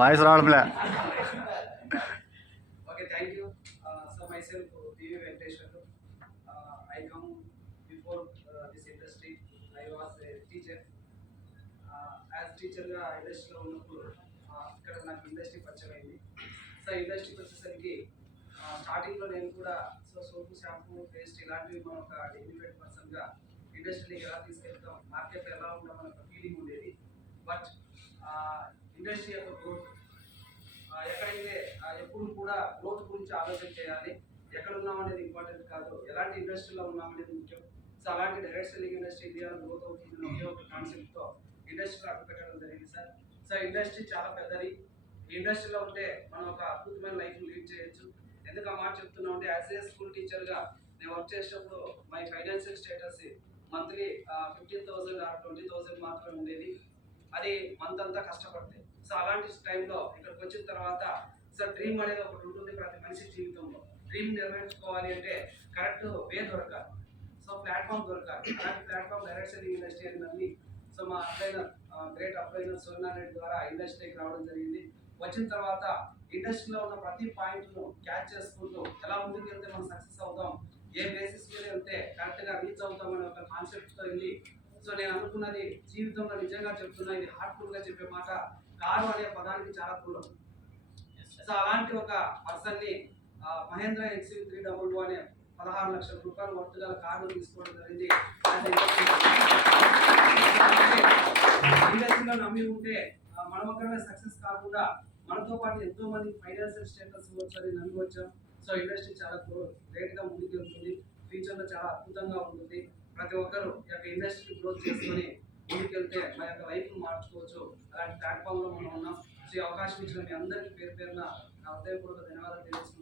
Voice రావట్లే. Okay, thank you. So myself, PV Venkateshwar. I come before this industry. I was a teacher. As teacher గా ఇండస్ట్రీలో ఉన్నప్పుడు ఇక్కడ నాకు industry పరిచయం అయింది. సో ఇండస్ట్రీకి వచ్చేసరికి స్టార్టింగ్లో నేను కూడా సోపు షాంపూ పేస్ట్ ఇలాంటివి మనం ఒక డిగ్నిఫైడ్ పర్సన్గా ఇండస్ట్రీకి ఎలా తీసుకెళ్తాం, మార్కెట్లో ఎలా ఉంటాం అనే ఒక ఫీలింగ్ ఉండేది. బట్ ఇండస్ట్రీ యొక్క గ్రోత్ ఎక్కడైతే ఎప్పుడు కూడా గ్రోత్ గురించి ఆలోచన చేయాలి. ఎక్కడ ఉన్నామనేది ఇంపార్టెంట్ కాదు, ఎలాంటి ఇండస్ట్రీలో ఉన్నామనేది ముఖ్యం. సో అలాంటి డైరెక్ట్ సెల్లింగ్ ఇండస్ట్రీ ఇండియాలో గ్రోత్ అవుతుంది ఒకే ఒక కాన్సెప్ట్తో ఇండస్ట్రీలో అడుగు పెట్టడం జరిగింది సార్. సో ఇండస్ట్రీ చాలా పెద్దది. ఇండస్ట్రీలో ఉంటే మనం ఒక అద్భుతమైన లైఫ్ లీడ్ చేయొచ్చు. ఎందుకు ఆ మాట చెప్తున్నా అంటే యాజ్ ఏ స్కూల్ టీచర్గా నేను వర్క్ చేసేటప్పుడు my financial status monthly 15,000 or 20,000 మాత్రమే ఉండేది. అది మంత్ అంతా కష్టపడితే. సో అలాంటి టైంలో ఇక్కడికి వచ్చిన తర్వాత సార్ డ్రీమ్ అనేది ఒకటి ఉంటుంది ప్రతి మనిషి జీవితంలో. డ్రీమ్ నెరవేర్చుకోవాలి అంటే కరెక్ట్ వే దొరకాలి. సో ప్లాట్ఫామ్ దొరకాలి. అలాంటి ప్లాట్ఫామ్ డైరెక్ట్ సెల్లింగ్ ఇండస్ట్రీ అని నమ్మి సో మా అప్లైనర్ గ్రేట్ అప్లైనర్ సోనారెడ్డి ద్వారా ఇండస్ట్రీకి రావడం జరిగింది. వచ్చిన తర్వాత ఇండస్ట్రీలో ఉన్న ప్రతి పాయింట్ను క్యాచ్ చేసుకుంటూ ఎలా ముందుకు వెళ్తే మనం సక్సెస్ అవుతాం, ఏ బేసిస్ మీద వెళ్తే కరెక్ట్గా రీచ్ అవుతామనే ఒక కాన్సెప్ట్తో వెళ్ళి సో నేను అనుకున్నది జీవితంలో నిజంగా చెప్తున్నా, ఇది హార్ట్ఫుల్గా చెప్పే మాట, కారు అనే పదానికి చాలా దూరం. సో అలాంటి ఒక పర్సన్ని మహేంద్ర XUV 322 అనే 16 లక్షల రూపాయలు వర్త్ గల కారు తీసుకోవడం జరిగింది. ఇండస్ట్రీలో నమ్మి ఉంటే మనం ఒక్కడే సక్సెస్ కాకుండా మనతో పాటు ఎంతో మంది ఫైనాన్షియల్ స్టేటస్ వచ్చని నమ్మి వచ్చాం. సో ఇండస్ట్రీ చాలా గ్రేట్గా ముందుకు వెళ్తుంది. ఫ్యూచర్లో చాలా అద్భుతంగా ఉంటుంది. ప్రతి ఒక్కరు ఈ యొక్క ఇండస్ట్రీ గ్రోత్ చేసుకొని ముందుకెళ్తే మా యొక్క లైఫ్ను మార్చుకోవచ్చు. అలాంటి ప్లాట్ఫామ్లో మనం ఉన్నాం. సో ఈ అవకాశం ఇచ్చిన మీ అందరికీ పేరు పేరున నా హృదయపూర్వక ధన్యవాదాలు తెలుసు.